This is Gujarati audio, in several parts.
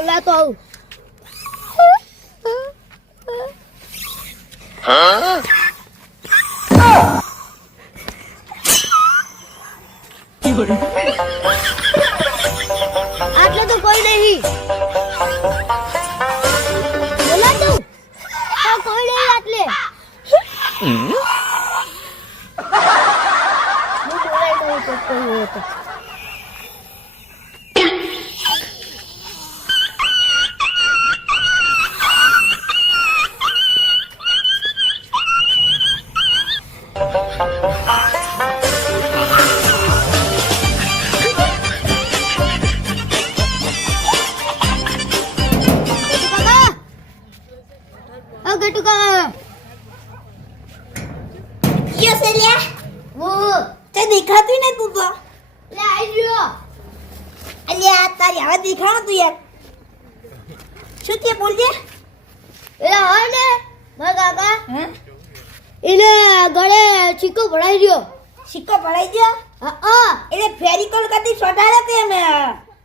બોલાતો આવું આટલે યો સેલિયા વો તે દેખાતું ને તું તો લે આઈ ગયો અલ્યા તારી હવે દેખાણું તું યાર શું તે બોલજે એ હા ને મારા કાકા હે એને ગળે ચીકો ભરાઈ ગયો સિક્કો ભરાઈ ગયો હા એટલે ફેરિકોલ કરતી સોટાડે તે મે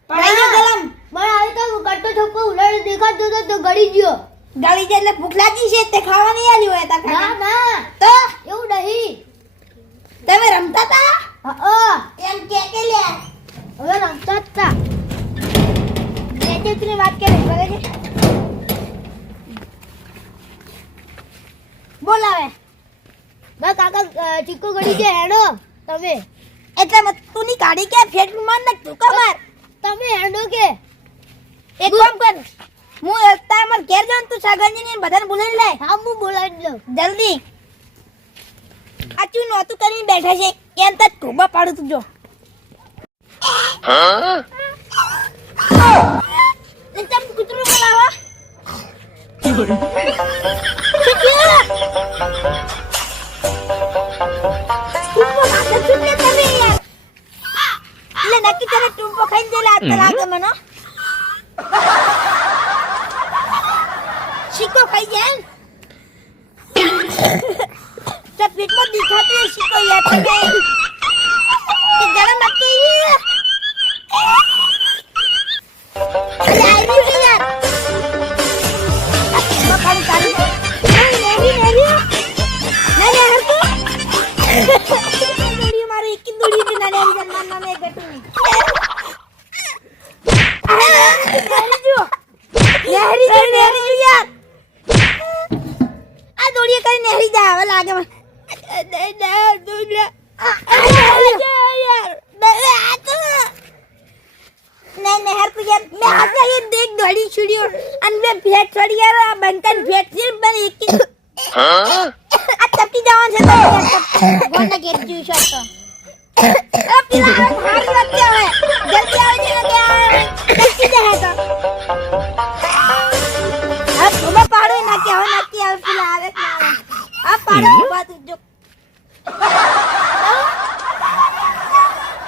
પડાઈ ગયો ગલમ મને આવી તો કટ્ટો છોકો ઉલાડી દેખાતો તો તો ગળી ગયો ગળી જાય એટલે ભૂખ લાગી છે તે ખાવા નહીં આલ્યું હોય તા ના ના તો એવું નહીં તમે રમતા તા? હા એમ કે કે લે. હવે રમતા હતા બેટી વાત કરે છે? બોલાવે બસ કાકા ચીકુ ગડી છે હેડો. તમે. એટલે મત તું ની કાઢી કે ફેટ માર ને તું કમાર તમે હેડો કે. એક કામ કર. હું એકતા મર ઘેર જાઉં તું સાગરજી ને બધાને બોલાવી લે. હા હું બોલાવી લઉં. જલ્દી. આ નહોતું કરીને બેઠા છે. એમ તો ખોબા પાડું તું જો. કૂતરું બોલાવા એટલે નક્કી તને ટૂંપો ખાઈને દેલા આ લાગે મને શીકો ખાઈ જાય હોય શીકો યાર યાર મેં હાથ લાગી દેખ દોડી છોડ્યો અને બે ભેટ છોડી યાર આ બંકન ભેટ છે બને એક આ ટપકી જવાનું છે તો ગોંડા ઘેર જીવ છો તો આ પેલા હારી વાત કે હવે જલ્દી આવી જઈને કે ટપકી જાય તો આ થોડા પાડો ના કે હવે નથી આવે પેલા આવે કે ના આવે આ પાડો ઊભા તું જો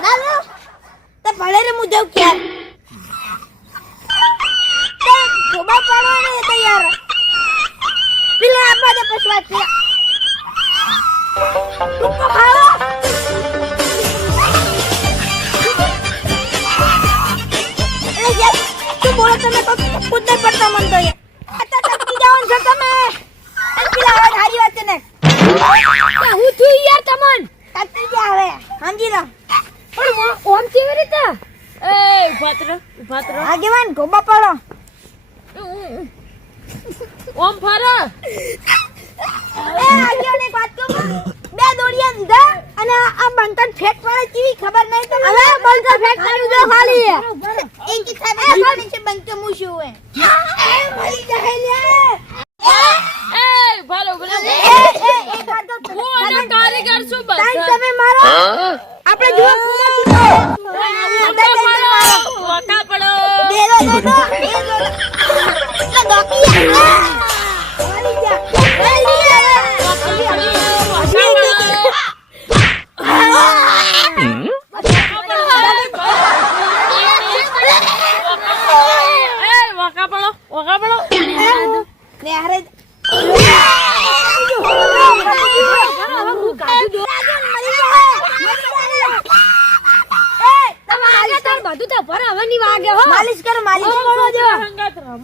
ના લો તે ભલે રે હું જાઉં ક્યાં તે થોડા પાડો ને એ તો યાર પેલા આપવા દે પછી વાત પેલા તો ખાઓ અરે યાર તું બોલો તમે તો? ખુદ નહીં પડતા મન તો યાર આ તો ટપકી જવાનું છે તમે. પેલા હવે હારી વાત છે ને. હું થયું યાર તમન? ટપકી ગયા હવે. સમજી લો. પણ ઓમ કેવી રીતે? એ ઉભાત્ર ઉભાત્ર આગેવાન ગોબા પાડો. ઓમ ફરા એ આગેવાન એક વાત કહું બે દોડિયા દીધા અને આ બંકર ફેક પડે કેવી ખબર નહીં તો હવે બંકર ફેક પડ્યું જો ખાલી એમ ખબર ખબર છે બંકર શું હે એ મરી જાય લે એ ભલો ભલો એ એ એ વાત તો હું અને કારીગર છું બસ તમે મારો આપણે જુઓ બધું તો ભરાવાની વાગે હો માલિશ કરો માલિશ કરો. જો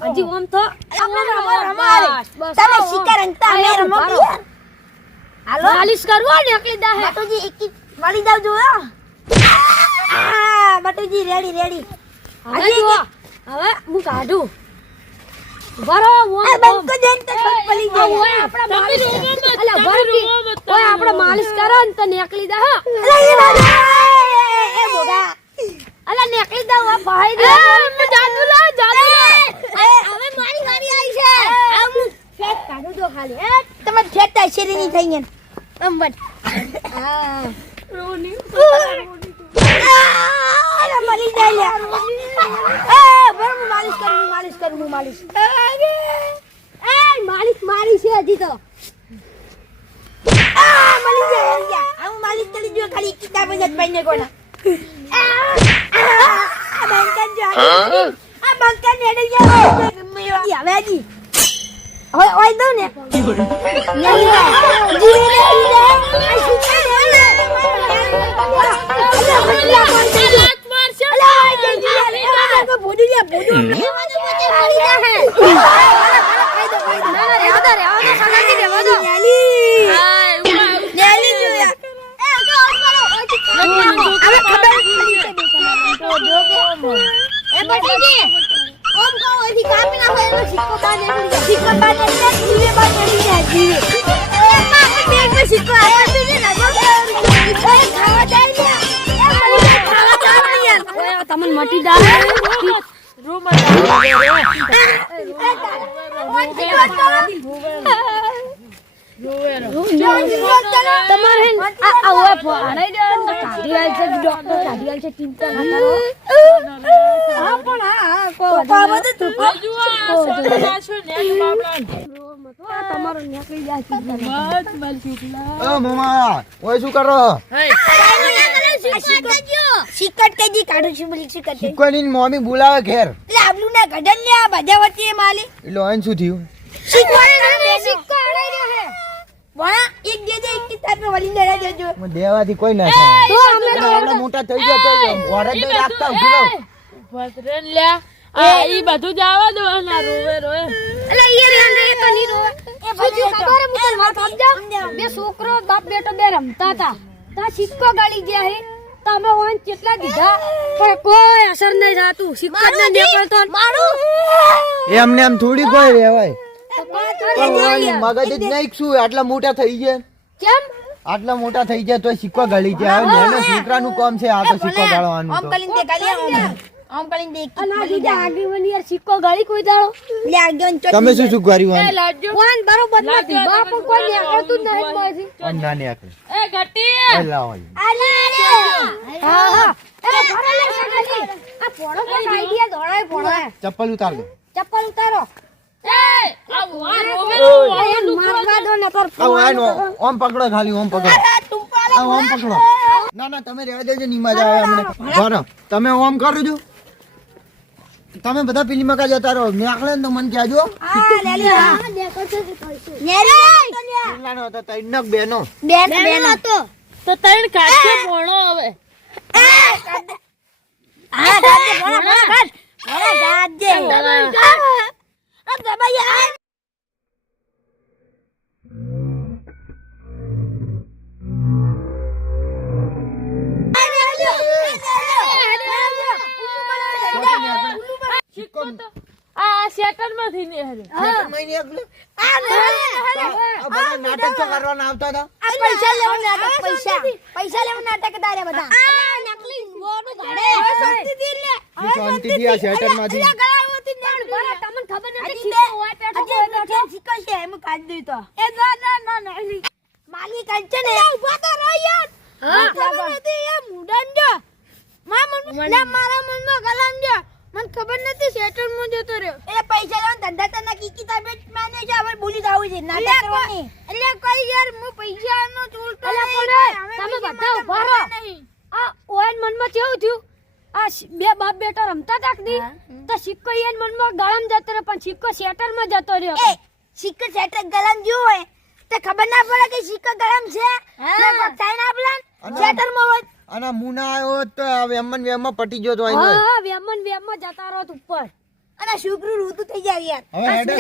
હજી ઓમ તો તમે શિકાર રમતા અમે રમો. હાલો માલિશ કરવા ને દા હે બટુજી એક મળી જાવ જો આ બટુજી રેડી રેડી હવે જો હવે હું કાઢું બરો ઓમ બંકો જઈને તો ખબર જાય ઓય આપણા માલિશ અલા ભરતી ઓય આપણે માલિશ કરો ને તો નેકલી દા હો અલા, એ બાજુ. એ મોગા અલા નેકલી દા ઓય ભાઈ દે જાદુ લા જાદુ લા હવે મારી વારી આવી છે આ હું તો ખાલી હે તમારે ઠેટા શેરીની થઈ ગઈ આમ બટ આ રોની અરે મરી જાય એ બરાબર માલિશ કરું માલિશ કરું હું માલિશ. એ માલિશ મારી છે હજી તો. આ મરી જાય હું માલિશ કરી જો ખાલી કિતાબ જ પાઈને કોના. આ બંકન જો આ બંકન Oi, oi, Dona. Apa sih? નેડે જાય હવે જી હવે ઓય દઉં ને નહીં જી રે આ સુતા લાત મારશે તમને મટી જાય તમારે હે ને આ આ ઓય ફાડાઈ દે ને કાઢી આલ છે ડોક્ટર કાઢી આલ છે ચિંતા ના કરો. હા પણ હા હા કો બધું તું આ તમારો નીકળી જાય ચિંતા ના કરો. ઓ મમા ઓય શું કરો? સિકટ કેજી કાઢું છું બોલી સિકટ કેજી શીખવાની મમ્મી બોલાવે ઘેર. એટલે આબલું ના ગઢન ને આ બધા વચ્ચે માલી. એટલે શું થયું? શીખવાડે ના બે ભણા એક દે દે એક તાર વળી લડા દેજો. મને દેવાથી કોઈ ના થાય. તો અમે તો આપણે મોટા થઈ ગયા તો વરદ તો રાખતા ઊભી ભદ્રન લ્યા આ ઈ બધું જવા દો અને રોવે રોવે. એટલે ઈ રે અંદર તો ની રો એ હજુ ખબર હે મુતલ વાત સમજા બે છોકરો બાપ બેટો બે રમતા હતા. તા સિક્કો ગાળી ગયા હે. તમે ઓન કેટલા દીધા? પણ કોઈ અસર નહીં થાતું. સિક્કો જ નહીં મારું. એમને એમ થોડી કોઈ રહેવાય મગજ જ આટલા મોટા થઈ ગયા. કેમ? આટલા મોટા થઈ ગયા તો સિક્કો ગળી જાય હવે નાના છોકરાનું કામ છે આ તો સિક્કો ગાળવાનું ઓમ તો. દે કાલી ઓમ. ઓમ કરીને દે એક અને આગી વની યાર સિક્કો ગાળી કોઈ દાડો? લે આ ગયો તમે શું શું કર્યું આમ? લાડજો. બરોબર નથી. બાપ કોઈ નીકળતું જ નહીં મારી આમ ના નીકળે. એ ઘટી. ઓય લાવો અહીં. હા હા. એ ભરો લે આ પોળો કોઈ આઈડિયા દોડાય પોળો ચપ્પલ ઉતાર દો. ચપ્પલ ઉતારો. રોવે ને નો ઓમ પકડો ખાલી ઓમ પકડો. ઓમ પકડો. ના ના તમે રહેવા દેજો નીમાં જાવ હમણે બરો તમે ઓમ કરો તમે બધા પેલી મકા જતા રહો. નીકળે ને તો મને કહેજો. ત્રણ બેનો. બેન બેન. હતો. તો ત્રણ કાચે ભણો હવે. હા ગાજે ભણા ભણા ગાજ ભણા. ગાજે આ દબાઈ આ શેટરમાંથી ને હરે આ બધા નાટક તો આવતા હતા આ પૈસા લેવા નાટક પૈસા. પૈસા લેવા નાટક તારે બધા આ નકલી ગોનું ધાડે શાંતિથી લે શાંતિથી આ શેટરમાંથી? અલ્યા ગળાઓથી નેડ ભરે તમને સિક્કો છે ના ઊભા તો રહો યાર હા? ખબર નથી એ મુડન જો મા મન ના મારા મનમાં ગલામ જો મને ખબર નથી સેટલમાં જતો રહ્યો. એ પૈસા લેવા ધંધા તના કી કિતાબે માને છે હવે બોલી જાવું છે નાટક કરવાની. એટલે કઈ યાર હું પૈસાનો ચોરતો પણ તમે બધા ઊભા રહો. આ ઓયન મનમાં કેવું થયું? આ બે બાપ બેટા રમતા હતા તો સિક્કો એન મનમાં ગળમ જતો રહ્યો પણ સિક્કો શેટરમાં જતો રહ્યો. એ સિક્કો શેટર ગળમ જો હોય તો ખબર ના પડે કે સિક્કો ગળમ છે? ને બતાઈ ના પડે સેટરમાં હોય. અને મુના આવ્યો તો વેમન વેમમાં પટી ગયો તો અહીં હા વેમન વેમમાં જતા રહો ઉપર. અને છોકરું ઋતુ થઈ જાય યાર. હવે હેડો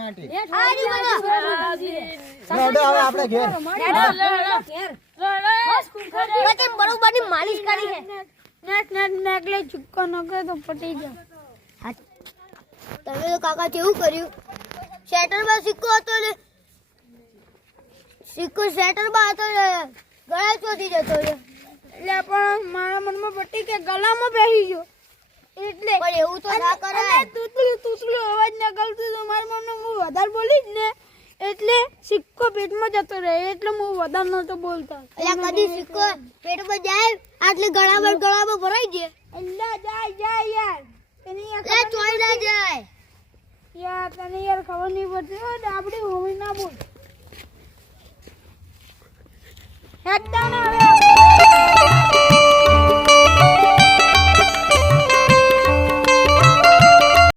માટે. હારી હેડો હવે આપણે ઘેર. મેં કેમ બરોબરની માલિશ કરી છે. નેટ નેટ નેકલે ચુક્કો ન કરે તો પટી જાય. તમે તો કાકા કેવું કર્યું. શેટરમાં સિક્કો હતો ને. સિક્કો શેટરમાં હતો ને. ગળા ચોથી જતો રહ્યો. એટલે પણ મારા મનમાં પટી કે ગળામાં બેસી ગયો. એટલે પણ એવું તો ના કરાય. તૂતલું તૂતલું અવાજ નીકળતું તો મારા મનમાં હું વધારે બોલી જ ને. એટલે સિક્કો પેટમાં જતો રહે. એટલે હું વધારે નતો બોલતો. એટલે કદી સિક્કો પેટમાં આટલે ગળામાં ઘણા ગળામાં ભરાઈ જાય એટલે જાય જાય યાર. તને યાર લે ચોઈ ના જાય. યાર તને યાર ખબર નહીં પડતી. હો આપડી હોવી ના બોલ. હેડ હવે